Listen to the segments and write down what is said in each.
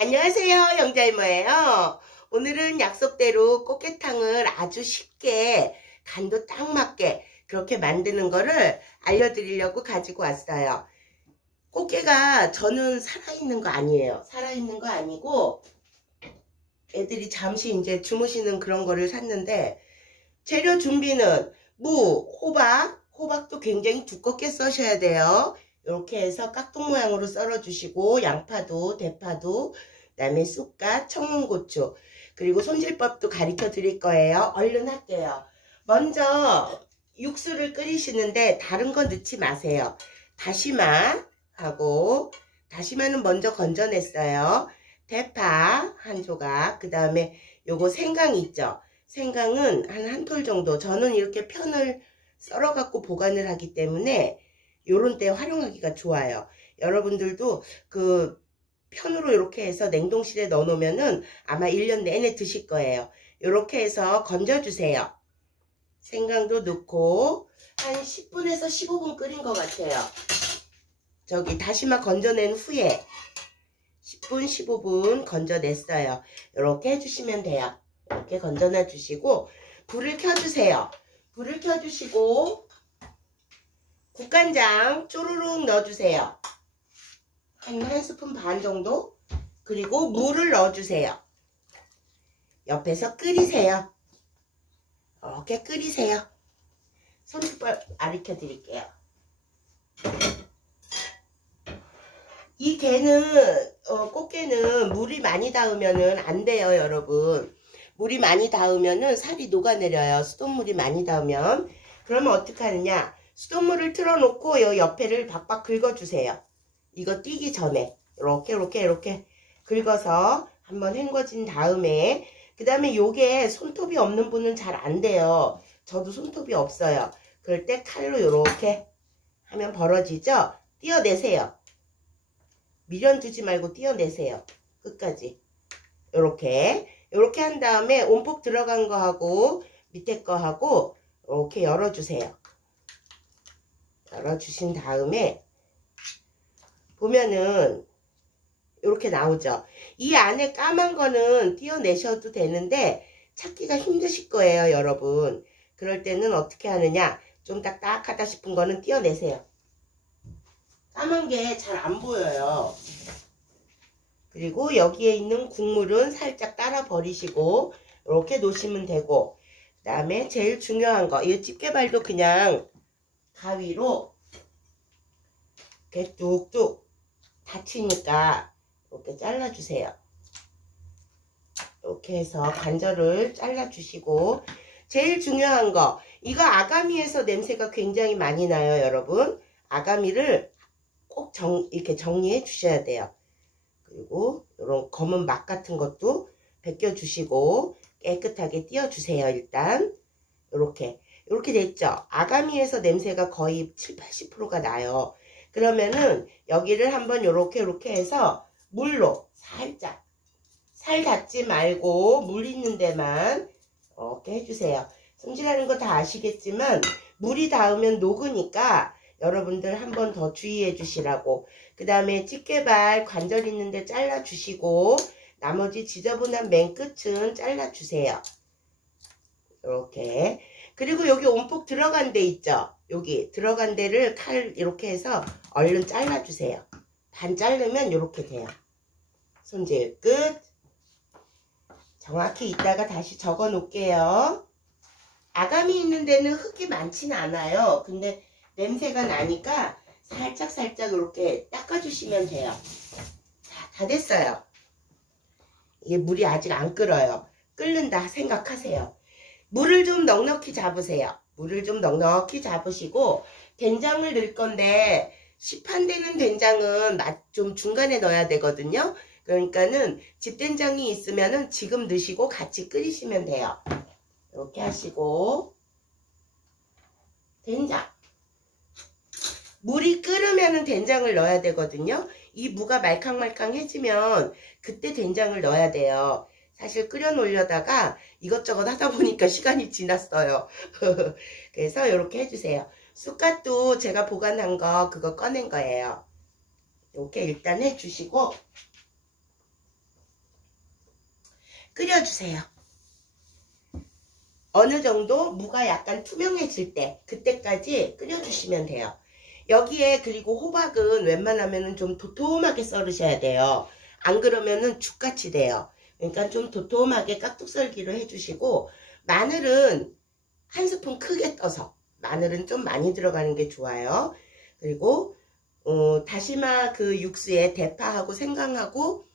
안녕하세요, 영자이모예요. 오늘은 약속대로 꽃게탕을 아주 쉽게 간도 딱 맞게 그렇게 만드는 거를 알려드리려고 가지고 왔어요. 꽃게가 저는 살아있는 거 아니에요. 살아있는 거 아니고 애들이 잠시 이제 주무시는 그런 거를 샀는데, 재료 준비는 무, 호박도 굉장히 두껍게 써셔야 돼요. 이렇게 해서 깍둑 모양으로 썰어주시고, 양파도, 대파도, 그다음에 쑥갓, 청양고추, 그리고 손질법도 가르쳐 드릴 거예요. 얼른 할게요. 먼저 육수를 끓이시는데 다른 거 넣지 마세요. 다시마하고, 다시마는 먼저 건져냈어요. 대파 한 조각, 그 다음에 요거 생강 있죠? 생강은 한 톨 정도. 저는 이렇게 편을 썰어 갖고 보관을 하기 때문에 요런 때 활용하기가 좋아요. 여러분들도 그 편으로 이렇게 해서 냉동실에 넣어 놓으면은 아마 1년 내내 드실 거예요. 요렇게 해서 건져 주세요. 생강도 넣고 한 10분에서 15분 끓인 것 같아요. 저기 다시마 건져낸 후에 10분, 15분 건져냈어요. 이렇게 해주시면 돼요. 이렇게 건져놔 주시고 불을 켜주세요. 불을 켜주시고 국간장 쪼르륵 넣어주세요. 한 스푼 반 정도. 그리고 물을 넣어주세요. 옆에서 끓이세요. 이렇게 끓이세요. 손톱을 가르쳐 드릴게요. 이 게는 꽃게는 물이 많이 닿으면은 안 돼요, 여러분. 물이 많이 닿으면은 살이 녹아내려요. 수돗물이 많이 닿으면. 그러면 어떻게 하느냐? 수돗물을 틀어놓고 요 옆에를 박박 긁어주세요. 이거 띄기 전에 이렇게 긁어서 한번 헹궈진 다음에, 그 다음에 요게 손톱이 없는 분은 잘 안 돼요. 저도 손톱이 없어요. 그럴 때 칼로 이렇게 하면 벌어지죠? 띄어내세요. 미련 두지 말고 띄어내세요. 끝까지. 요렇게 한 다음에 온폭 들어간 거하고 밑에 거하고 이렇게 열어주세요. 열어주신 다음에 보면은 이렇게 나오죠. 이 안에 까만 거는 띄어내셔도 되는데 찾기가 힘드실 거예요, 여러분. 그럴 때는 어떻게 하느냐? 좀 딱딱하다 싶은 거는 띄어내세요. 까만 게 잘 안 보여요. 그리고 여기에 있는 국물은 살짝 따라 버리시고 이렇게 놓으시면 되고, 그 다음에 제일 중요한 거, 이 집게발도 그냥 가위로 이렇게 뚝뚝 다치니까 이렇게 잘라주세요. 이렇게 해서 관절을 잘라주시고, 제일 중요한 거, 이거 아가미에서 냄새가 굉장히 많이 나요, 여러분. 아가미를 꼭 이렇게 정리해 주셔야 돼요. 그리고 이런 검은 막 같은 것도 벗겨주시고 깨끗하게 띄워주세요. 일단 이렇게 됐죠. 아가미에서 냄새가 거의 70~80%가 나요. 그러면은 여기를 한번 이렇게 해서 물로 살짝, 살 닿지 말고 물 있는 데만 이렇게 해주세요. 손질하는 거 다 아시겠지만 물이 닿으면 녹으니까 여러분들 한 번 더 주의해 주시라고. 그 다음에 집게발 관절 있는데 잘라주시고 나머지 지저분한 맨 끝은 잘라주세요. 이렇게. 그리고 여기 온폭 들어간 데 있죠? 여기 들어간 데를 칼 이렇게 해서 얼른 잘라주세요. 반 자르면 이렇게 돼요. 손질 끝. 정확히 이따가 다시 적어 놓을게요. 아가미 있는 데는 흙이 많지는 않아요. 근데 냄새가 나니까 살짝 이렇게 닦아주시면 돼요. 자, 다 됐어요. 이게 물이 아직 안 끓어요. 끓는다 생각하세요. 물을 좀 넉넉히 잡으세요. 물을 좀 넉넉히 잡으시고 된장을 넣을 건데 시판되는 된장은 맛 좀 중간에 넣어야 되거든요. 그러니까는 집된장이 있으면은 지금 넣으시고 같이 끓이시면 돼요. 이렇게 하시고 된장. 물이 끓으면은 된장을 넣어야 되거든요. 이 무가 말캉말캉해지면 그때 된장을 넣어야 돼요. 사실 끓여 놓으려다가 이것저것 하다 보니까 시간이 지났어요. 그래서 이렇게 해주세요. 쑥갓도 제가 보관한 거 그거 꺼낸 거예요. 이렇게 일단 해주시고 끓여주세요. 어느 정도 무가 약간 투명해질 때 그때까지 끓여주시면 돼요. 여기에 그리고 호박은 웬만하면 좀 도톰하게 썰으셔야 돼요. 안 그러면은 죽같이 돼요. 그러니까 좀 도톰하게 깍둑 썰기를 해주시고, 마늘은 한 스푼 크게 떠서, 마늘은 좀 많이 들어가는 게 좋아요. 그리고 다시마 그 육수에 대파하고 생강하고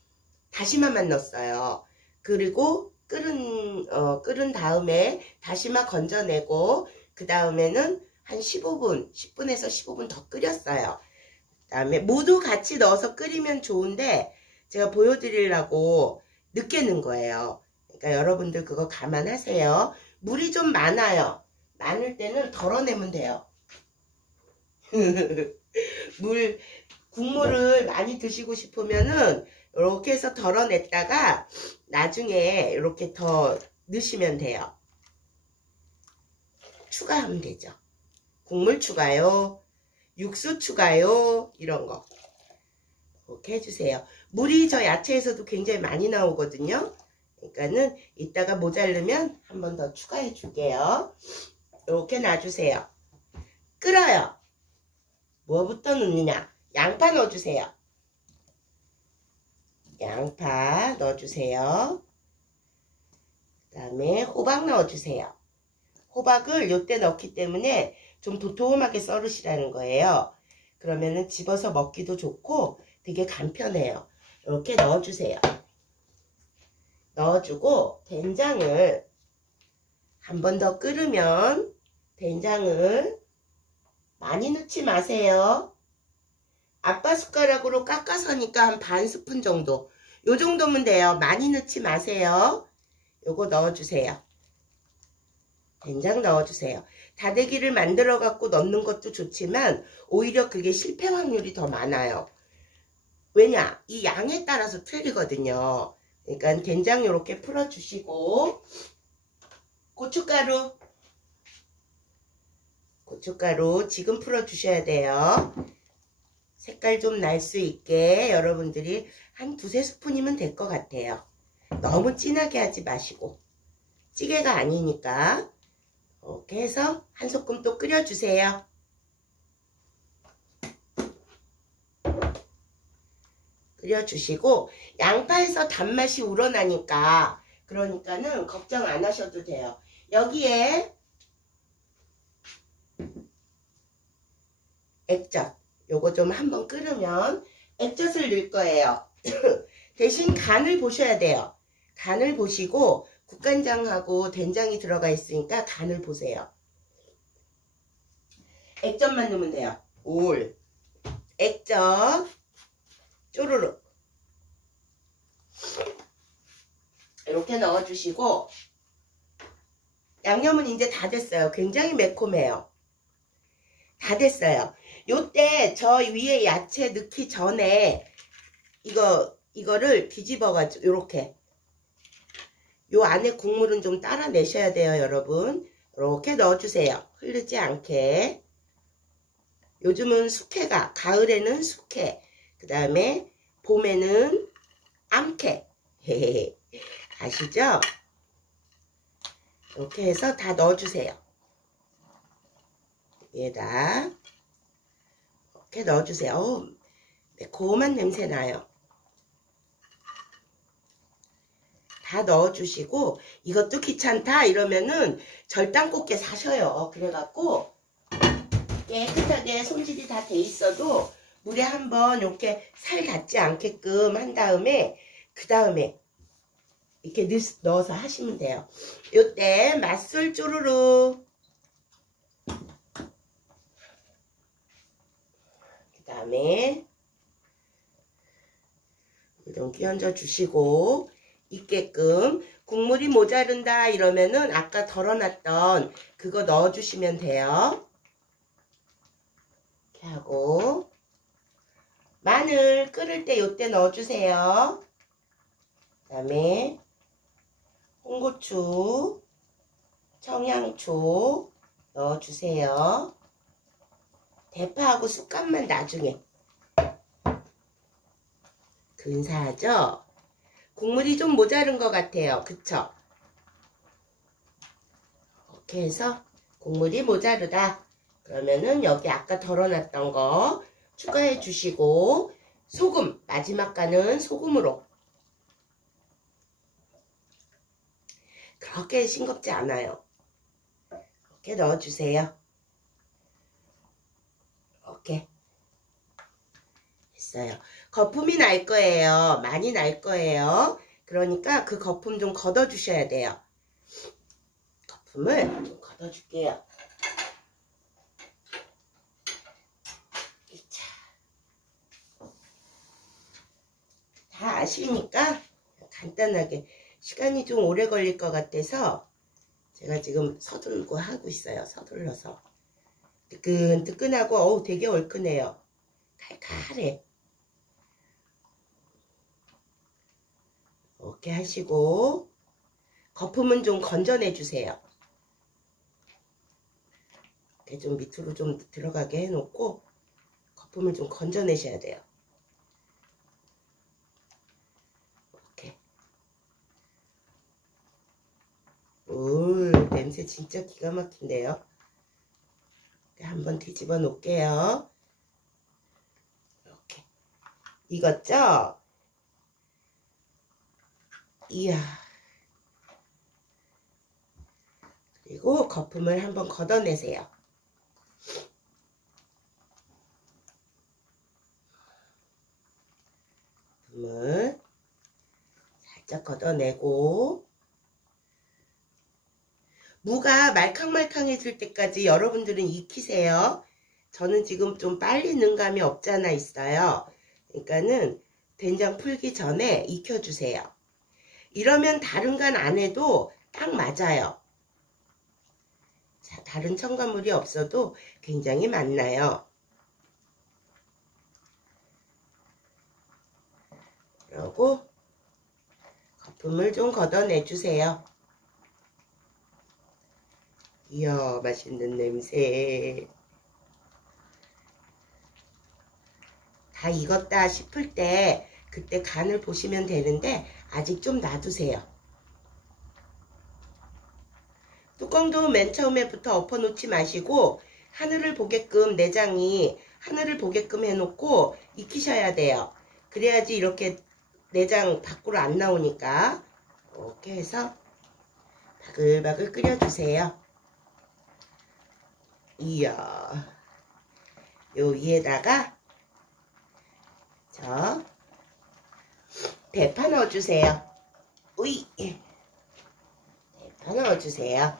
다시마만 넣었어요. 그리고 끓은 다음에 다시마 건져내고, 그 다음에는 한 15분, 10분에서 15분 더 끓였어요. 그 다음에 모두 같이 넣어서 끓이면 좋은데, 제가 보여드리려고 늦게 넣은 거예요. 그러니까 여러분들 그거 감안하세요. 물이 좀 많아요. 많을 때는 덜어내면 돼요. 국물을 많이 드시고 싶으면은 이렇게 해서 덜어냈다가 나중에 이렇게 더 넣으시면 돼요. 추가하면 되죠. 국물 추가요, 육수 추가요, 이런 거 이렇게 해주세요. 물이 저 야채에서도 굉장히 많이 나오거든요. 그러니까는 이따가 모자르면 한 번 더 추가해 줄게요. 이렇게 놔주세요. 끓어요. 뭐부터 넣느냐? 양파 넣어주세요. 양파 넣어주세요. 그 다음에 호박 넣어주세요. 호박을 요때 넣기 때문에 좀 도톰하게 썰으시라는 거예요. 그러면은 집어서 먹기도 좋고 되게 간편해요. 이렇게 넣어주세요. 넣어주고 된장을 한 번 더 끓으면, 된장을 많이 넣지 마세요. 아빠 숟가락으로 깎아서니까 한 반 스푼 정도, 요 정도면 돼요. 많이 넣지 마세요. 요거 넣어주세요. 된장 넣어주세요. 다대기를 만들어 갖고 넣는 것도 좋지만 오히려 그게 실패 확률이 더 많아요. 왜냐? 이 양에 따라서 틀리거든요. 그러니까 된장 이렇게 풀어주시고, 고춧가루 지금 풀어주셔야 돼요. 색깔 좀 날 수 있게 여러분들이 한 두세 스푼이면 될 것 같아요. 너무 진하게 하지 마시고, 찌개가 아니니까. 이렇게 해서 한 소끔 또 끓여주세요. 끓여주시고, 양파에서 단맛이 우러나니까, 그러니까는 걱정 안 하셔도 돼요. 여기에 액젓, 요거 좀 한번 끓으면 액젓을 넣을 거예요. 대신 간을 보셔야 돼요. 간을 보시고, 국간장하고 된장이 들어가 있으니까 간을 보세요. 액젓만 넣으면 돼요. 올, 액젓, 쪼르륵 이렇게 넣어주시고, 양념은 이제 다 됐어요. 굉장히 매콤해요. 다 됐어요. 요때 저 위에 야채 넣기 전에 이거를 뒤집어가지고 요렇게, 요 안에 국물은 좀 따라 내셔야 돼요, 여러분. 이렇게 넣어주세요. 흐르지 않게. 요즘은 숙회가, 가을에는 숙회, 그 다음에 봄에는 암캐. 아시죠? 이렇게 해서 다 넣어주세요. 얘다 이렇게 넣어주세요. 매콤한 냄새 나요. 다 넣어주시고, 이것도 귀찮다 이러면은 절단꽃게 사셔요. 그래갖고 깨끗하게 손질이 다 돼 있어도 물에 한번 이렇게 살 닿지 않게끔 한 다음에, 그 다음에 이렇게 넣어서 하시면 돼요. 요때 맛술 쪼르르, 그 다음에 물 좀 끼얹어 주시고, 있게끔. 국물이 모자른다 이러면은 아까 덜어놨던 그거 넣어주시면 돼요. 이렇게 하고, 마늘 끓을 때 요때 넣어주세요. 그 다음에 홍고추, 청양초 넣어주세요. 대파하고 쑥갓만 나중에. 근사하죠? 국물이 좀 모자른 것 같아요. 그쵸? 이렇게 해서 국물이 모자르다. 그러면은 여기 아까 덜어놨던 거 추가해 주시고, 소금, 마지막 간은 소금으로. 그렇게 싱겁지 않아요. 이렇게 넣어주세요. 이렇게 했어요. 거품이 날 거예요. 많이 날 거예요. 그러니까 그 거품 좀 걷어 주셔야 돼요. 거품을 좀 걷어 줄게요. 다 아시니까 간단하게, 시간이 좀 오래 걸릴 것 같아서 제가 지금 서둘고 하고 있어요. 서둘러서. 뜨끈뜨끈하고 어우 되게 얼큰해요. 칼칼해. 이렇게 하시고 거품은 좀 건져내 주세요. 이렇게 좀 밑으로 좀 들어가게 해놓고 거품을 좀 건져내셔야 돼요. 이렇게. 오, 냄새 진짜 기가 막힌데요. 한번 뒤집어 놓을게요. 이렇게. 익었죠? 이야. 그리고 거품을 한번 걷어내세요. 거품을 살짝 걷어내고, 무가 말캉말캉해질 때까지 여러분들은 익히세요. 저는 지금 좀 빨리 는 감이 없잖아 있어요. 그러니까는 된장 풀기 전에 익혀주세요. 이러면 다른 간 안 해도 딱 맞아요. 자, 다른 첨가물이 없어도 굉장히 맛나요. 그리고 거품을 좀 걷어내주세요. 이야, 맛있는 냄새. 다 익었다 싶을 때 그때 간을 보시면 되는데 아직 좀 놔두세요. 뚜껑도 맨 처음에부터 엎어놓지 마시고 하늘을 보게끔, 내장이 하늘을 보게끔 해놓고 익히셔야 돼요. 그래야지 이렇게 내장 밖으로 안 나오니까. 이렇게 해서 바글바글 끓여주세요. 이야, 요 위에다가 저 대파 넣어주세요. 우이, 대파 넣어주세요.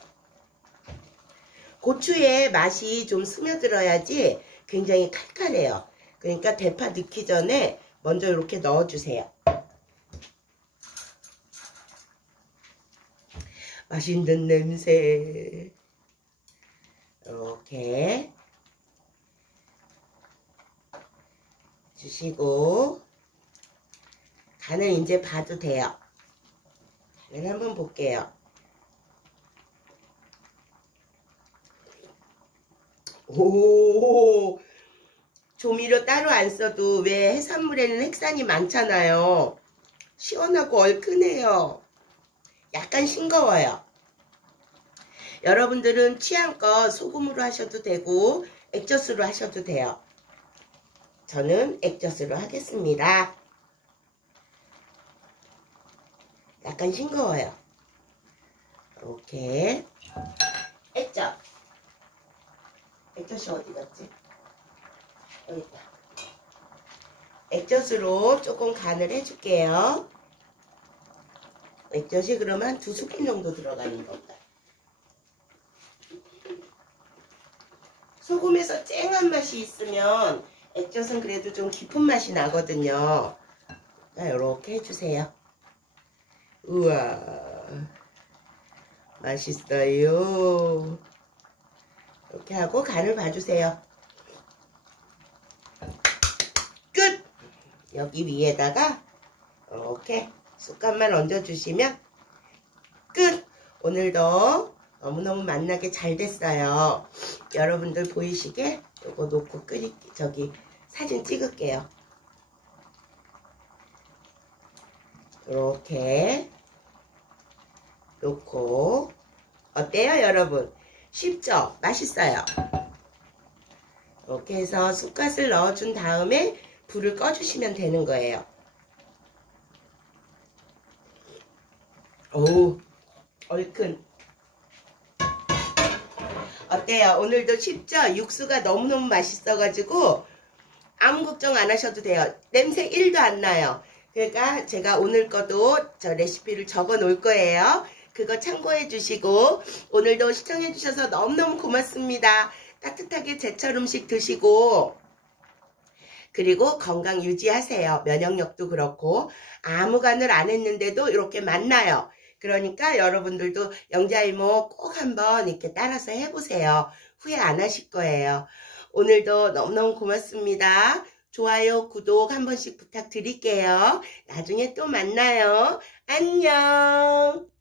고추의 맛이 좀 스며들어야지 굉장히 칼칼해요. 그러니까 대파 넣기 전에 먼저 이렇게 넣어주세요. 맛있는 냄새. 이렇게 주시고 간을 이제 봐도 돼요. 간을 한번 볼게요. 오, 조미료 따로 안 써도 왜 해산물에는 핵산이 많잖아요. 시원하고 얼큰해요. 약간 싱거워요. 여러분들은 취향껏 소금으로 하셔도 되고 액젓으로 하셔도 돼요. 저는 액젓으로 하겠습니다. 약간 싱거워요. 이렇게 액젓. 액젓이 어디 갔지? 여기 있다. 액젓으로 조금 간을 해줄게요. 액젓이 그러면 2스푼 정도 들어가는 겁니다. 소금에서 쨍한 맛이 있으면 액젓은 그래도 좀 깊은 맛이 나거든요. 자, 이렇게 해주세요. 우와, 맛있어요. 이렇게 하고 간을 봐주세요. 끝! 여기 위에다가 이렇게 숟갈만 얹어주시면 끝! 오늘도 너무너무 맛나게 잘 됐어요. 여러분들 보이시게 요거 놓고 사진 찍을게요. 이렇게 놓고 어때요 여러분? 쉽죠? 맛있어요. 이렇게 해서 쑥갓을 넣어준 다음에 불을 꺼주시면 되는 거예요. 오, 얼큰. 어때요? 오늘도 쉽죠? 육수가 너무너무 맛있어가지고 아무 걱정 안 하셔도 돼요. 냄새 1도 안 나요. 그러니까 제가 오늘 거도 저 레시피를 적어 놓을 거예요. 그거 참고해 주시고 오늘도 시청해 주셔서 너무너무 고맙습니다. 따뜻하게 제철 음식 드시고 그리고 건강 유지하세요. 면역력도 그렇고 아무 간을 안 했는데도 이렇게 맛나요. 그러니까 여러분들도 영자이모 꼭 한번 이렇게 따라서 해보세요. 후회 안 하실 거예요. 오늘도 너무너무 고맙습니다. 좋아요, 구독 한 번씩 부탁드릴게요. 나중에 또 만나요. 안녕.